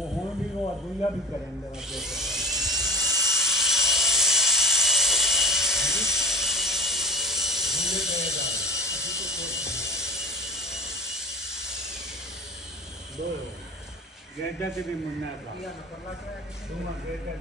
वो हों भी वो दुनिया भी करेंगे वो दो गेंदा से भी मुन्ना था तुम गेंदा